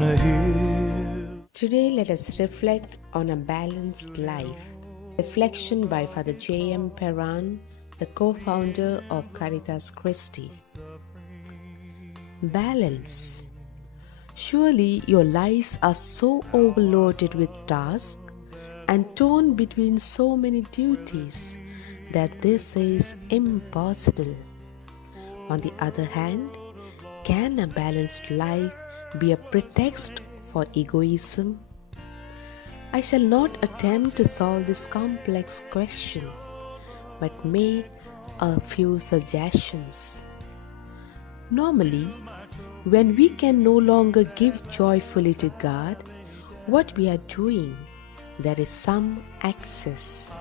on a hill. Today, let us reflect on a balanced life. Reflection by Father J.M. Perran, the co-founder of Caritas Christi. Balance. Surely your lives are so overloaded with tasks and torn between so many duties that this is impossible. On the other hand, can a balanced life be a pretext for egoism? I shall not attempt to solve this complex question, but make a few suggestions. Normally, when we can no longer give joyfully to God what we are doing, there is some excess.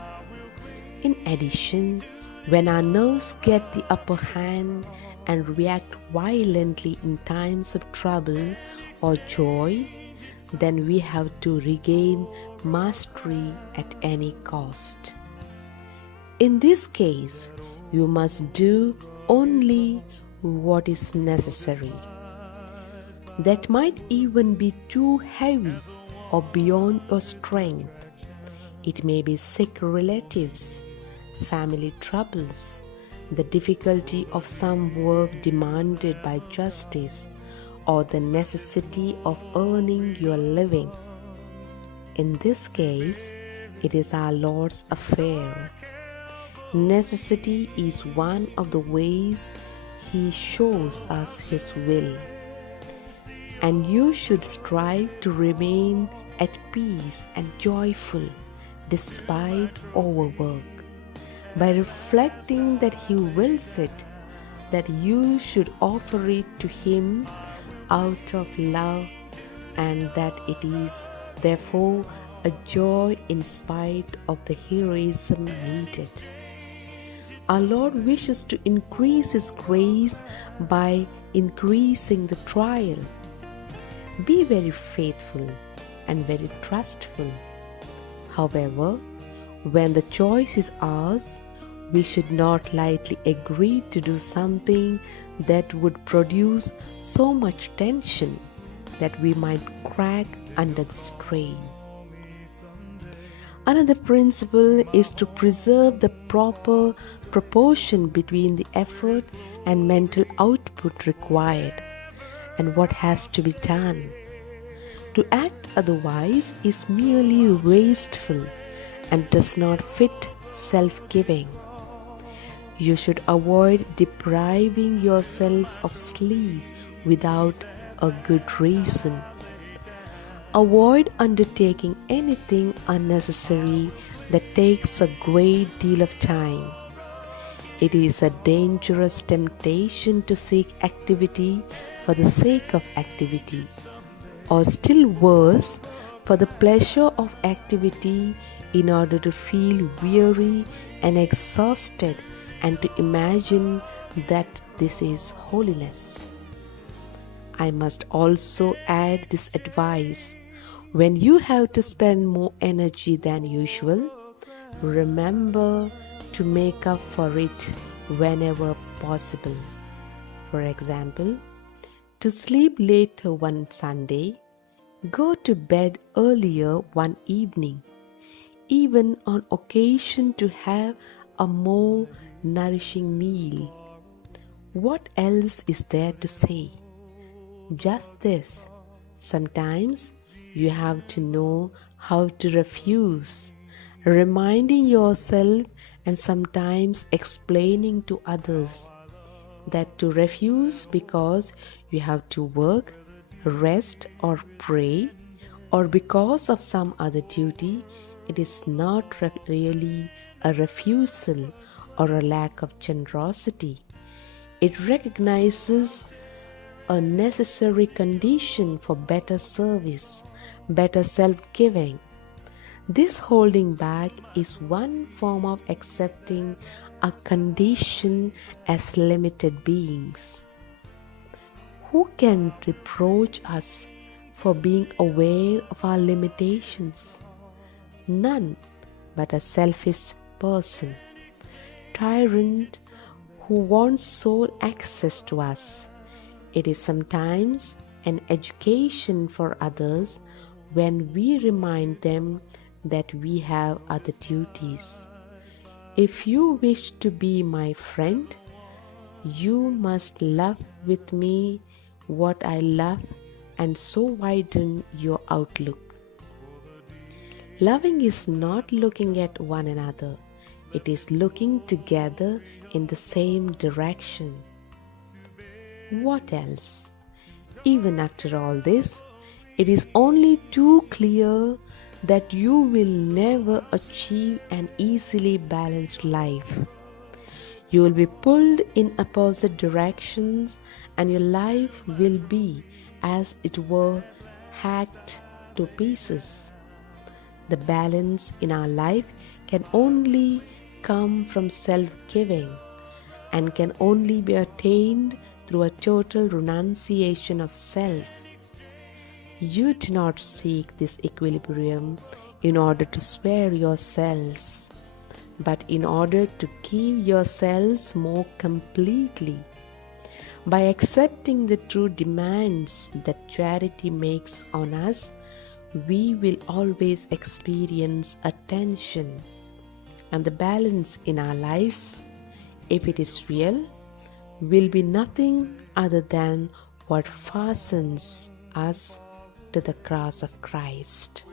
In addition, when our nerves get the upper hand and react violently in times of trouble or joy, then we have to regain mastery at any cost. In this case, you must do only what is necessary. That might even be too heavy or beyond your strength. It may be sick relatives, family troubles, the difficulty of some work demanded by justice, or the necessity of earning your living. In this case, it is our Lord's affair. Necessity is one of the ways He shows us His will. And you should strive to remain at peace and joyful despite overwork, by reflecting that He wills it, that you should offer it to Him out of love, and that it is therefore a joy in spite of the heroism needed. Our Lord wishes to increase His grace by increasing the trial. Be very faithful and very trustful. However, when the choice is ours, we should not lightly agree to do something that would produce so much tension that we might crack under the strain. Another principle is to preserve the proper proportion between the effort and mental output required and what has to be done. To act otherwise is merely wasteful and does not fit self-giving. You should avoid depriving yourself of sleep without a good reason. Avoid undertaking anything unnecessary that takes a great deal of time. It is a dangerous temptation to seek activity for the sake of activity, or still worse, for the pleasure of activity in order to feel weary and exhausted and to imagine that this is holiness. I must also add this advice: when you have to spend more energy than usual, remember to make up for it whenever possible. For example, to sleep later one Sunday, go to bed earlier one evening, even on occasion to have a more nourishing meal. What else is there to say? Just this: sometimes you have to know how to refuse, reminding yourself and sometimes explaining to others that to refuse because you have to work, rest or pray, or because of some other duty, it is not really a refusal or a lack of generosity. It recognizes a necessary condition for better service, better self-giving. This holding back is one form of accepting a condition as limited beings. Who can reproach us for being aware of our limitations? None but a selfish person, tyrant who wants sole access to us. It is sometimes and education for others when we remind them that we have other duties. If you wish to be my friend, you must love with me what I love and so widen your outlook. Loving is not looking at one another, it is looking together in the same direction. What else? Even after all this, it is only too clear that you will never achieve an easily balanced life. You will be pulled in opposite directions, and your life will be, as it were, hacked to pieces. The balance in our life can only come from self-giving and can only be attained through a total renunciation of self. You do not seek this equilibrium in order to spare yourselves, but in order to give yourselves more completely. By accepting the true demands that charity makes on us, we will always experience a tension, and the balance in our lives, if it is real, will be nothing other than what fastens us to the cross of Christ.